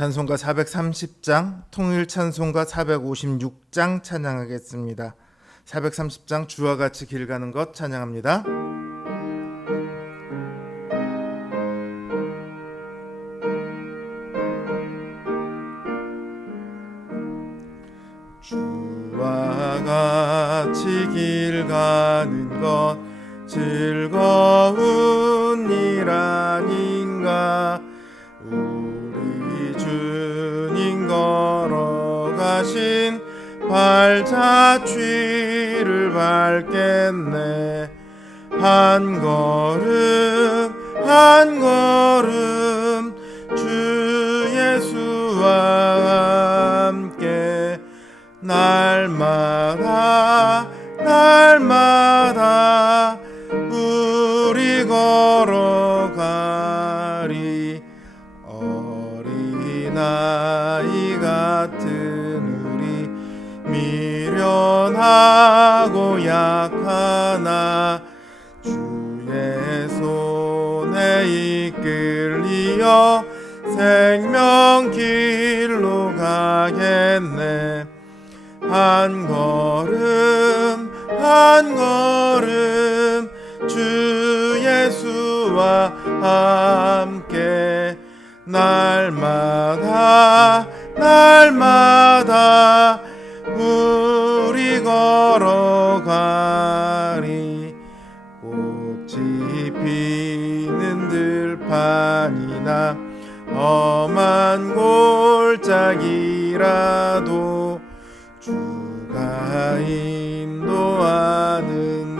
찬송가 430장, 통일 찬송가 456장 찬양하겠습니다. 430장 주와 같이 길 가는 것 찬양합니다. 주와 같이 길 가는 것 즐거운 일 아닌가. 우리 주님 걸어가신 발자취를 밟겠네. 한 걸음 한 걸음 주 예수와 함께 날마다 날마다 우리 걸어가리. 어린아이 같은 우리 미련하고 약하나 주의 손에 이끌리어 생명길로 가겠네. 한 걸음 한 걸음 주 예수와 함께 날마다 날마다 우리 걸어가리. 꽃이 피는 들판이나 험한 골짜기라도 주가 인도하는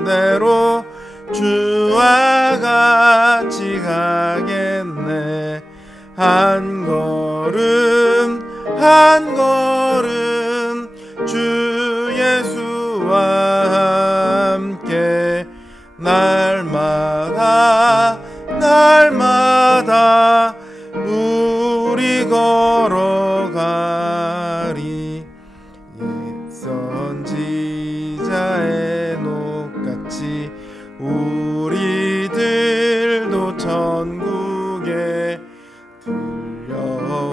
대로 주와 같이 가겠네. 한 걸음 한 걸음 주 예수와 함께 날마다 날마다 우리 걸어가리. 옛 선지자의 녹같이 우리들도 천국에 들려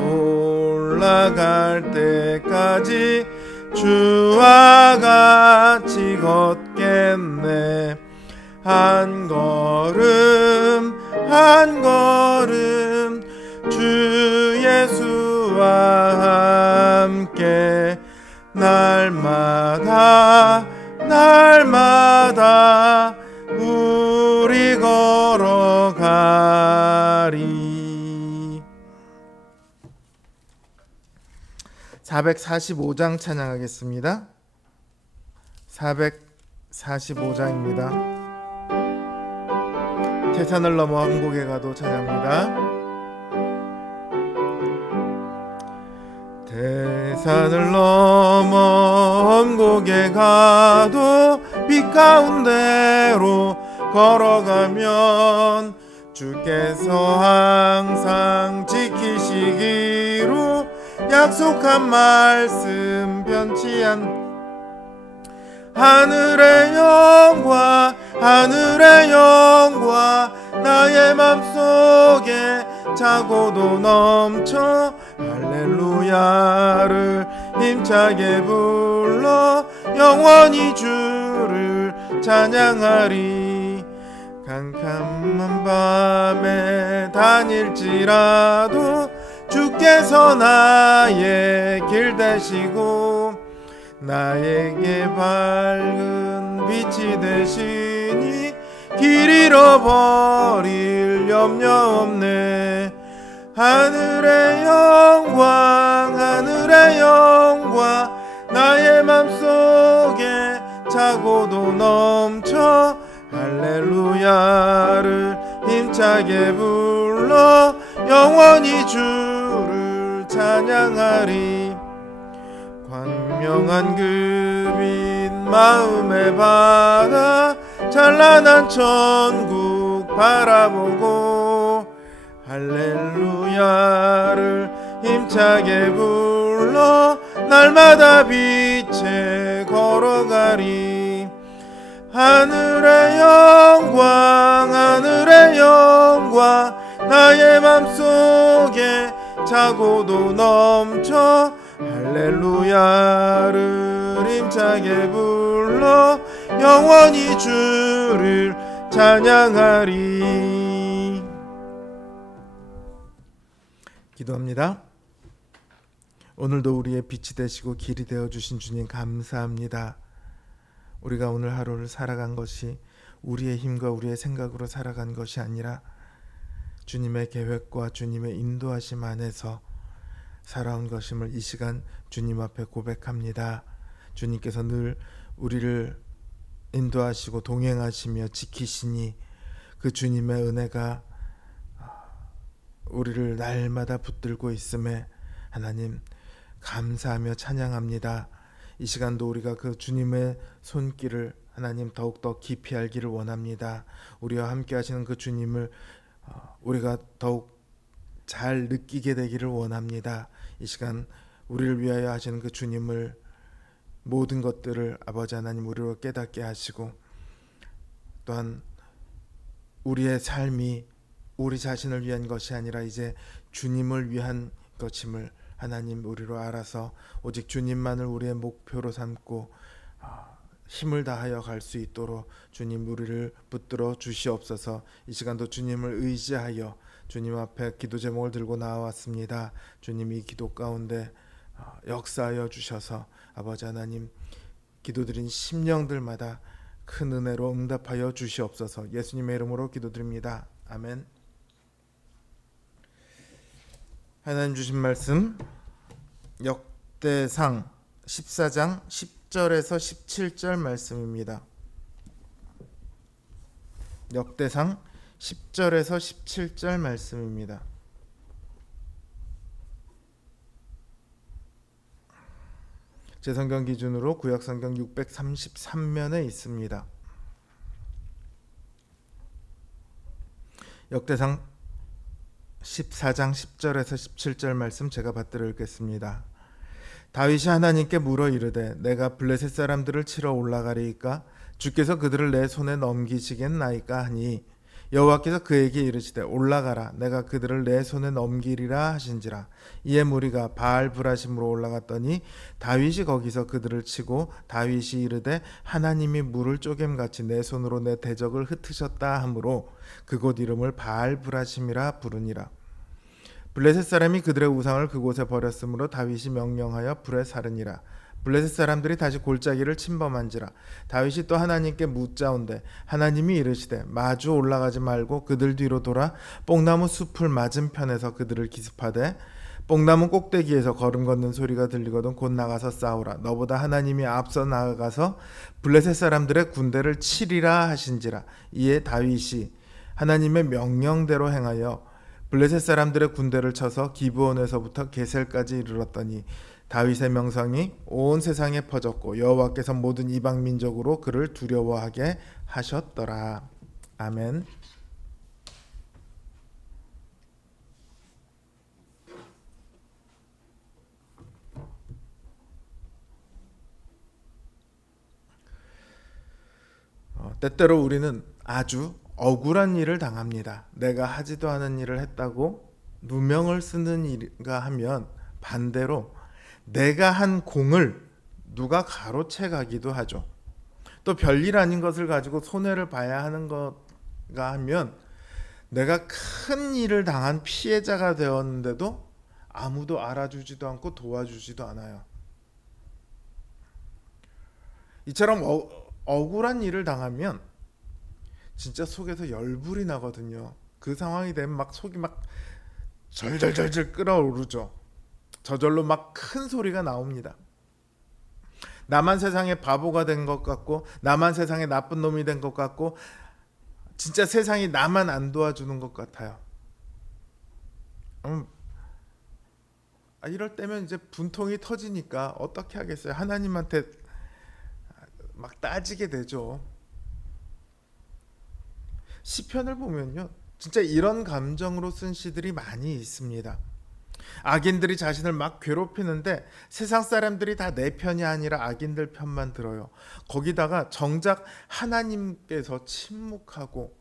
올라갈 때까지 주와 같이 걷겠네. 한 걸음 한 걸음 주 예수와 함께 날마다 날마다 우리 걸어가리. 445장 찬양하겠습니다. 445장입니다. 태산을 넘어 한국에 가도 찬양합니다. 태산을 넘어 한국에 가도 빛 가운데로 걸어가면 주께서 항상 지키시기로 약속한 말씀 변치 않. 하늘의 영광 하늘의 영광 나의 맘속에 차고도 넘쳐 할렐루야를 힘차게 불러 영원히 주를 찬양하리. 캄캄한 밤에 다닐지라도 주께서 나의 길 되시고 나에게 밝은 빛이 되시니 길 잃어버릴 염려 없네. 하늘의 영광 하늘의 영광 나의 맘속에 차고도 넘쳐 할렐루야를 힘차게 불러 영원히 주를 찬양하리. 광명한 그 빛 마음의 바다 찬란한 천국 바라보고 할렐루야를 힘차게 불러 날마다 빛에 걸어가리. 하늘의 영광 하늘의 영광 나의 맘속에 차고도 넘쳐 할렐루야를 힘차게 불러 영원히 주를 찬양하리. 기도합니다. 오늘도 우리의 빛이 되시고 길이 되어주신 주님 감사합니다. 우리가 오늘 하루를 살아간 것이 우리의 힘과 우리의 생각으로 살아간 것이 아니라 주님의 계획과 주님의 인도하심 안에서 살아온 것임을 이 시간 주님 앞에 고백합니다. 주님께서 늘 우리를 인도하시고 동행하시며 지키시니 그 주님의 은혜가 우리를 날마다 붙들고 있음에 하나님 감사하며 찬양합니다. 이 시간도 우리가 그 주님의 손길을 하나님 더욱더 깊이 알기를 원합니다. 우리와 함께 하시는 그 주님을 우리가 더욱 잘 느끼게 되기를 원합니다. 이 시간 우리를 위하여 하시는 그 주님을 모든 것들을 아버지 하나님 우리로 깨닫게 하시고 또한 우리의 삶이 우리 자신을 위한 것이 아니라 이제 주님을 위한 것임을 하나님 우리로 알아서 오직 주님만을 우리의 목표로 삼고 힘을 다하여 갈 수 있도록 주님 우리를 붙들어 주시옵소서. 이 시간도 주님을 의지하여 주님 앞에 기도 제목을 들고 나왔습니다. 주님 이 기도 가운데 역사하여 주셔서 아버지 하나님 기도드린 심령들마다 큰 은혜로 응답하여 주시옵소서. 예수님의 이름으로 기도드립니다. 아멘. 하나님 주신 말씀 역대상 14장 10절에서 17절 말씀입니다. 역대상 10절에서 17절 말씀입니다. 제 성경 기준으로 구약 성경 633면에 있습니다. 역대상 14장 10절에서 17절 말씀 제가 받들어 읽겠습니다. 다윗이 하나님께 물어 이르되 내가 블레셋 사람들을 치러 올라가리이까 주께서 그들을 내 손에 넘기시겠나이까 하니 여호와께서 그에게 이르시되 올라가라 내가 그들을 내 손에 넘기리라 하신지라. 이에 무리가 바알 브라심으로 올라갔더니 다윗이 거기서 그들을 치고 다윗이 이르되 하나님이 물을 쪼갰같이 내 손으로 내 대적을 흩으셨다 하므로 그곳 이름을 바알 브라심이라 부르니라. 블레셋 사람이 그들의 우상을 그곳에 버렸으므로 다윗이 명령하여 불에 사르니라. 블레셋 사람들이 다시 골짜기를 침범한지라. 다윗이 또 하나님께 묻자온대 하나님이 이르시되 마주 올라가지 말고 그들 뒤로 돌아 뽕나무 숲을 맞은편에서 그들을 기습하되 뽕나무 꼭대기에서 걸음 걷는 소리가 들리거든 곧 나가서 싸우라. 너보다 하나님이 앞서 나아가서 블레셋 사람들의 군대를 치리라 하신지라. 이에 다윗이 하나님의 명령대로 행하여 블레셋 사람들의 군대를 쳐서 기브온에서부터 게셀까지 이르렀더니 다윗의 명성이 온 세상에 퍼졌고 여호와께서 모든 이방 민족으로 그를 두려워하게 하셨더라. 아멘. 때때로 우리는 아주 억울한 일을 당합니다. 내가 하지도 않은 일을 했다고 누명을 쓰는 일인가 하면 반대로 내가 한 공을 누가 가로채 가기도 하죠. 또 별일 아닌 것을 가지고 손해를 봐야 하는 것가 하면 내가 큰 일을 당한 피해자가 되었는데도 아무도 알아주지도 않고 도와주지도 않아요. 이처럼 억울한 일을 당하면 진짜 속에서 열불이 나거든요. 그 상황이 되면 막 속이 막 절절절절 끓어오르죠. 저절로 막 큰 소리가 나옵니다. 나만 세상에 바보가 된 것 같고 나만 세상에 나쁜 놈이 된 것 같고 진짜 세상이 나만 안 도와주는 것 같아요. 이럴 때면 이제 분통이 터지니까 어떻게 하겠어요? 하나님한테 막 따지게 되죠. 시편을 보면요, 진짜 이런 감정으로 쓴 시들이 많이 있습니다. 악인들이 자신을 막 괴롭히는데 세상 사람들이 다 내 편이 아니라 악인들 편만 들어요. 거기다가 정작 하나님께서 침묵하고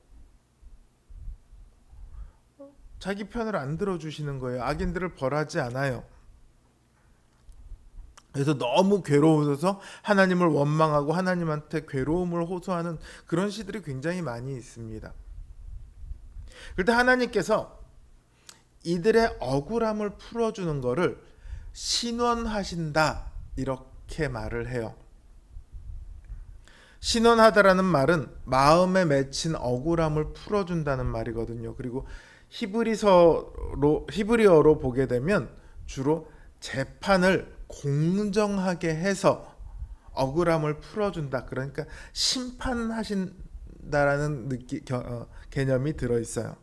자기 편을 안 들어주시는 거예요. 악인들을 벌하지 않아요. 그래서 너무 괴로워서 하나님을 원망하고 하나님한테 괴로움을 호소하는 그런 시들이 굉장히 많이 있습니다. 그런데 하나님께서 이들의 억울함을 풀어주는 것을 신원하신다 이렇게 말을 해요. 신원하다라는 말은 마음에 맺힌 억울함을 풀어준다는 말이거든요. 그리고 히브리어로 보게 되면 주로 재판을 공정하게 해서 억울함을 풀어준다. 그러니까 심판하신다라는 개념이 들어있어요.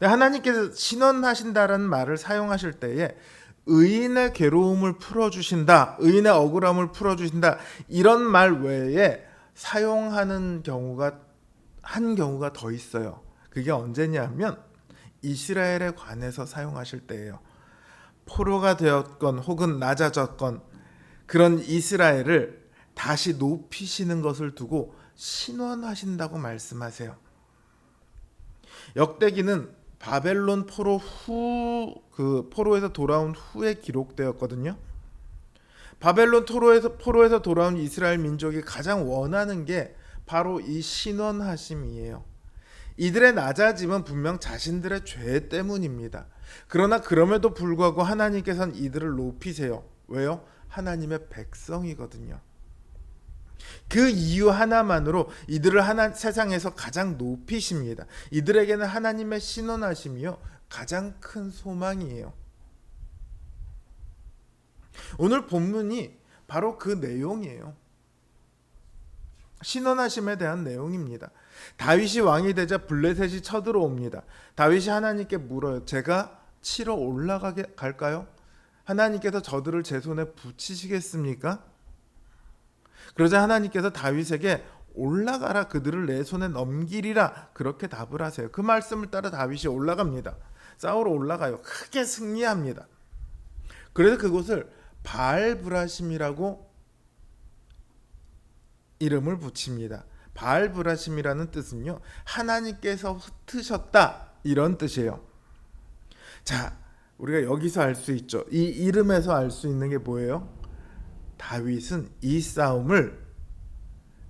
하나님께서 신원하신다라는 말을 사용하실 때에 의인의 괴로움을 풀어주신다, 의인의 억울함을 풀어주신다 이런 말 외에 사용하는 경우가 더 있어요. 그게 언제냐면 이스라엘에 관해서 사용하실 때예요. 포로가 되었건 혹은 낮아졌건 그런 이스라엘을 다시 높이시는 것을 두고 신원하신다고 말씀하세요. 역대기는 바벨론 포로에서 돌아온 후에 기록되었거든요. 바벨론 포로에서 돌아온 이스라엘 민족이 가장 원하는 게 바로 이 신원하심이에요. 이들의 낮아짐은 분명 자신들의 죄 때문입니다. 그러나 그럼에도 불구하고 하나님께서는 이들을 높이세요. 왜요? 하나님의 백성이거든요. 그 이유 하나만으로 이들을 세상에서 가장 높이십니다. 이들에게는 하나님의 신원하심이요 가장 큰 소망이에요. 오늘 본문이 바로 그 내용이에요. 신원하심에 대한 내용입니다. 다윗이 왕이 되자 블레셋이 쳐들어옵니다. 다윗이 하나님께 물어요. 제가 치러 갈까요? 하나님께서 저들을 제 손에 붙이시겠습니까? 그러자 하나님께서 다윗에게 올라가라, 그들을 내 손에 넘기리라, 그렇게 답을 하세요. 그 말씀을 따라 다윗이 올라갑니다. 싸우러 올라가요. 크게 승리합니다. 그래서 그곳을 바알브라심이라고 이름을 붙입니다. 바알브라심이라는 뜻은요, 하나님께서 흩으셨다 이런 뜻이에요. 자, 우리가 여기서 알 수 있죠. 이 이름에서 알 수 있는 게 뭐예요? 다윗은 이 싸움을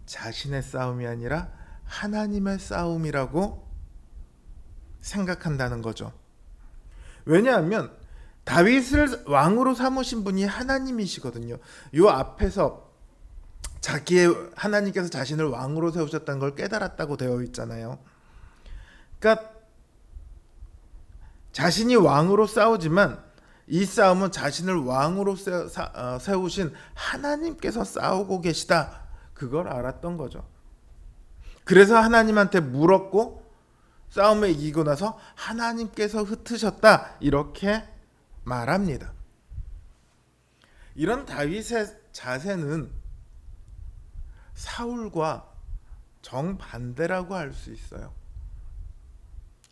자신의 싸움이 아니라 하나님의 싸움이라고 생각한다는 거죠. 왜냐하면 다윗을 왕으로 삼으신 분이 하나님이시거든요. 요 앞에서 하나님께서 자신을 왕으로 세우셨다는 걸 깨달았다고 되어 있잖아요. 그러니까 자신이 왕으로 싸우지만 이 싸움은 자신을 왕으로 세우신 하나님께서 싸우고 계시다, 그걸 알았던 거죠. 그래서 하나님한테 물었고 싸움에 이기고 나서 하나님께서 흩으셨다 이렇게 말합니다. 이런 다윗의 자세는 사울과 정반대라고 할 수 있어요.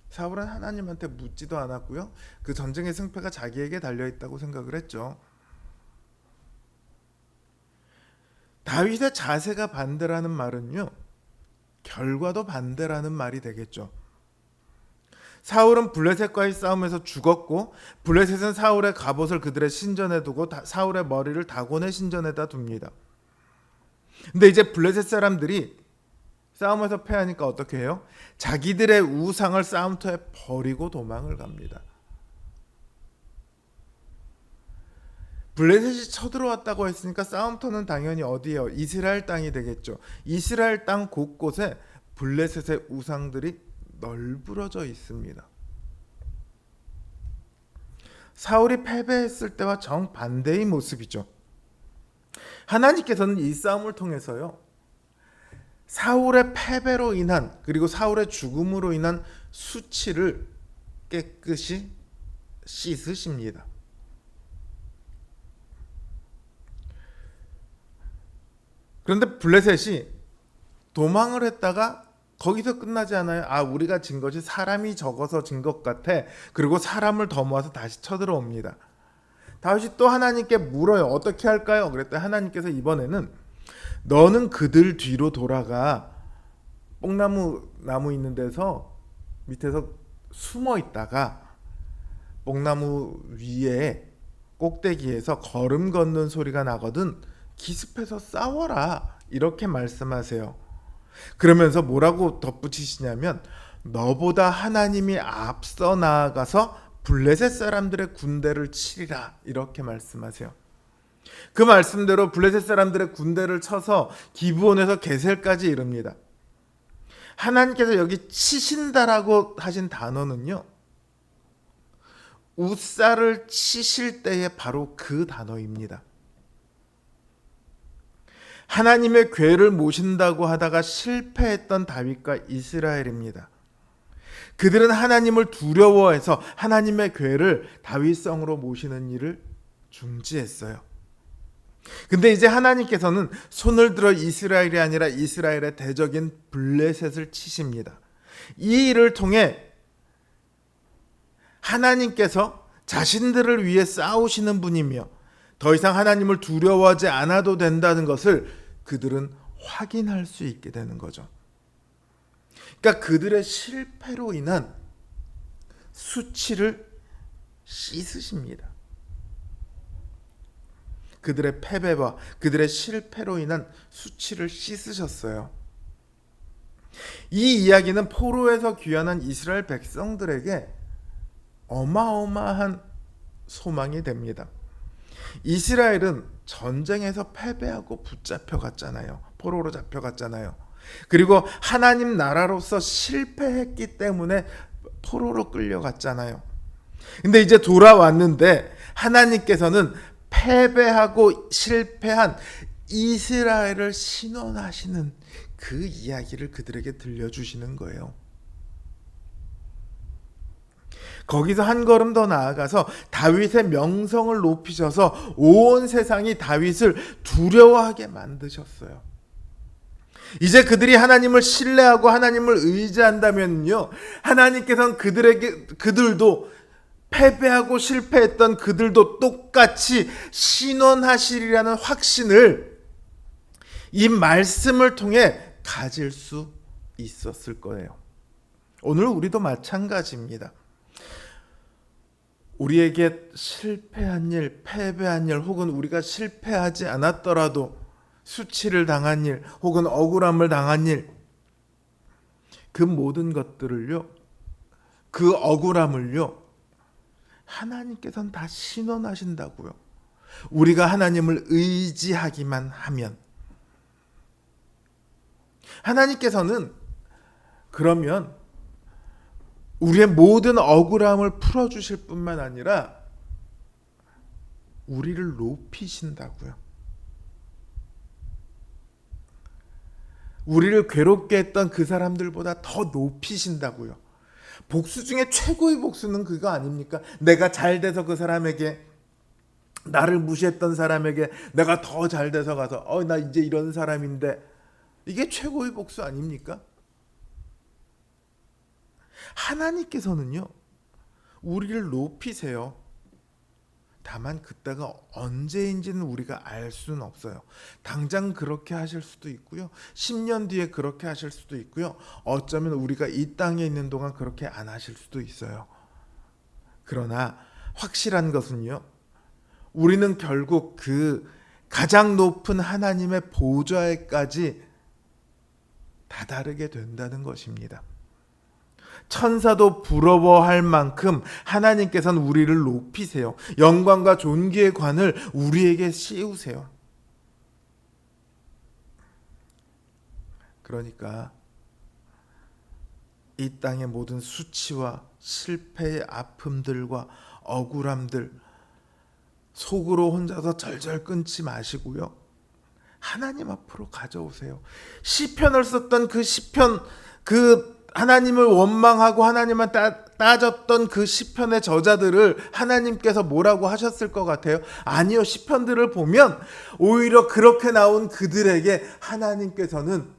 사울은 하나님한테 묻지도 않았고요. 그 전쟁의 승패가 자기에게 달려있다고 생각을 했죠. 다윗의 자세가 반대라는 말은요, 결과도 반대라는 말이 되겠죠. 사울은 블레셋과의 싸움에서 죽었고 블레셋은 사울의 갑옷을 그들의 신전에 두고 사울의 머리를 다곤의 신전에다 둡니다. 근데 이제 블레셋 사람들이 싸움에서 패하니까 어떻게 해요? 자기들의 우상을 싸움터에 버리고 도망을 갑니다. 블레셋이 쳐들어왔다고 했으니까 싸움터는 당연히 어디예요? 이스라엘 땅이 되겠죠. 이스라엘 땅 곳곳에 블레셋의 우상들이 널브러져 있습니다. 사울이 패배했을 때와 정반대의 모습이죠. 하나님께서는 이 싸움을 통해서요, 사울의 패배로 인한, 그리고 사울의 죽음으로 인한 수치를 깨끗이 씻으십니다. 그런데 블레셋이 도망을 했다가 거기서 끝나지 않아요. 우리가 진 것이 사람이 적어서 진 것 같아. 그리고 사람을 더 모아서 다시 쳐들어옵니다. 다윗이 또 하나님께 물어요. 어떻게 할까요? 그랬더니 하나님께서 이번에는 너는 그들 뒤로 돌아가 뽕나무 있는 데서 밑에서 숨어 있다가 뽕나무 위에 꼭대기에서 걸음 걷는 소리가 나거든 기습해서 싸워라, 이렇게 말씀하세요. 그러면서 뭐라고 덧붙이시냐면 너보다 하나님이 앞서 나아가서 블레셋 사람들의 군대를 치리라, 이렇게 말씀하세요. 그 말씀대로 블레셋 사람들의 군대를 쳐서 기브온에서 게셀까지 이릅니다. 하나님께서 여기 치신다라고 하신 단어는요, 웃사를 치실 때의 바로 그 단어입니다. 하나님의 궤를 모신다고 하다가 실패했던 다윗과 이스라엘입니다. 그들은 하나님을 두려워해서 하나님의 궤를 다윗성으로 모시는 일을 중지했어요. 근데 이제 하나님께서는 손을 들어 이스라엘이 아니라 이스라엘의 대적인 블레셋을 치십니다. 이 일을 통해 하나님께서 자신들을 위해 싸우시는 분이며 더 이상 하나님을 두려워하지 않아도 된다는 것을 그들은 확인할 수 있게 되는 거죠. 그러니까 그들의 실패로 인한 수치를 씻으십니다. 그들의 패배와 그들의 실패로 인한 수치를 씻으셨어요. 이 이야기는 포로에서 귀환한 이스라엘 백성들에게 어마어마한 소망이 됩니다. 이스라엘은 전쟁에서 패배하고 붙잡혀갔잖아요. 포로로 잡혀갔잖아요. 그리고 하나님 나라로서 실패했기 때문에 포로로 끌려갔잖아요. 근데 이제 돌아왔는데 하나님께서는 패배하고 실패한 이스라엘을 신원하시는 그 이야기를 그들에게 들려주시는 거예요. 거기서 한 걸음 더 나아가서 다윗의 명성을 높이셔서 온 세상이 다윗을 두려워하게 만드셨어요. 이제 그들이 하나님을 신뢰하고 하나님을 의지한다면요, 하나님께서는 그들도 패배하고 실패했던 그들도 똑같이 신원하시리라는 확신을 이 말씀을 통해 가질 수 있었을 거예요. 오늘 우리도 마찬가지입니다. 우리에게 실패한 일, 패배한 일, 혹은 우리가 실패하지 않았더라도 수치를 당한 일, 혹은 억울함을 당한 일, 그 모든 것들을요, 그 억울함을요, 하나님께서는 다 신원하신다고요. 우리가 하나님을 의지하기만 하면. 하나님께서는 그러면 우리의 모든 억울함을 풀어주실 뿐만 아니라 우리를 높이신다고요. 우리를 괴롭게 했던 그 사람들보다 더 높이신다고요. 복수 중에 최고의 복수는 그거 아닙니까? 내가 잘 돼서 그 사람에게, 나를 무시했던 사람에게 내가 더 잘 돼서 가서 나 이제 이런 사람인데, 이게 최고의 복수 아닙니까? 하나님께서는요, 우리를 높이세요. 다만 그때가 언제인지는 우리가 알 수는 없어요. 당장 그렇게 하실 수도 있고요, 10년 뒤에 그렇게 하실 수도 있고요, 어쩌면 우리가 이 땅에 있는 동안 그렇게 안 하실 수도 있어요. 그러나 확실한 것은요, 우리는 결국 그 가장 높은 하나님의 보좌에까지 다다르게 된다는 것입니다. 천사도 부러워할 만큼 하나님께서는 우리를 높이세요. 영광과 존귀의 관을 우리에게 씌우세요. 그러니까 이 땅의 모든 수치와 실패의 아픔들과 억울함들 속으로 혼자서 절절 끊지 마시고요, 하나님 앞으로 가져오세요. 시편을 썼던 그 시편, 그 하나님을 원망하고 하나님만 따졌던 그 시편의 저자들을 하나님께서 뭐라고 하셨을 것 같아요? 아니요, 시편들을 보면 오히려 그렇게 나온 그들에게 하나님께서는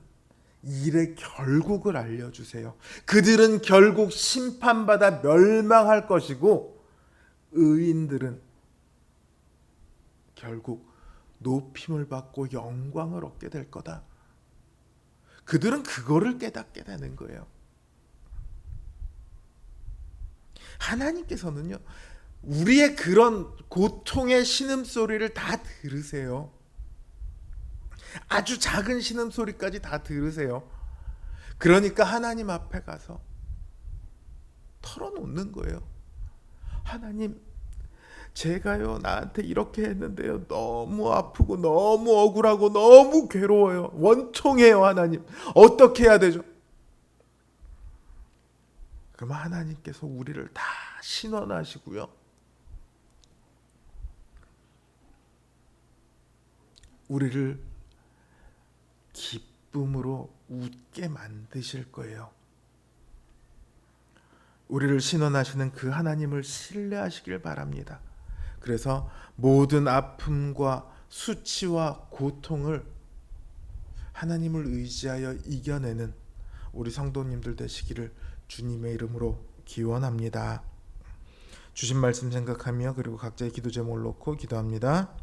일의 결국을 알려주세요. 그들은 결국 심판받아 멸망할 것이고 의인들은 결국 높임을 받고 영광을 얻게 될 거다. 그들은 그거를 깨닫게 되는 거예요. 하나님께서는요, 우리의 그런 고통의 신음소리를 다 들으세요. 아주 작은 신음소리까지 다 들으세요. 그러니까 하나님 앞에 가서 털어놓는 거예요. 하나님, 제가요 나한테 이렇게 했는데요, 너무 아프고 너무 억울하고 너무 괴로워요. 원통해요. 하나님, 어떻게 해야 되죠? 그러면 하나님께서 우리를 다 신원하시고요, 우리를 기쁨으로 웃게 만드실 거예요. 우리를 신원하시는 그 하나님을 신뢰하시길 바랍니다. 그래서 모든 아픔과 수치와 고통을 하나님을 의지하여 이겨내는 우리 성도님들 되시기를 주님의 이름으로 기원합니다. 주신 말씀 생각하며 그리고 각자의 기도 제목을 놓고 기도합니다.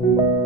음.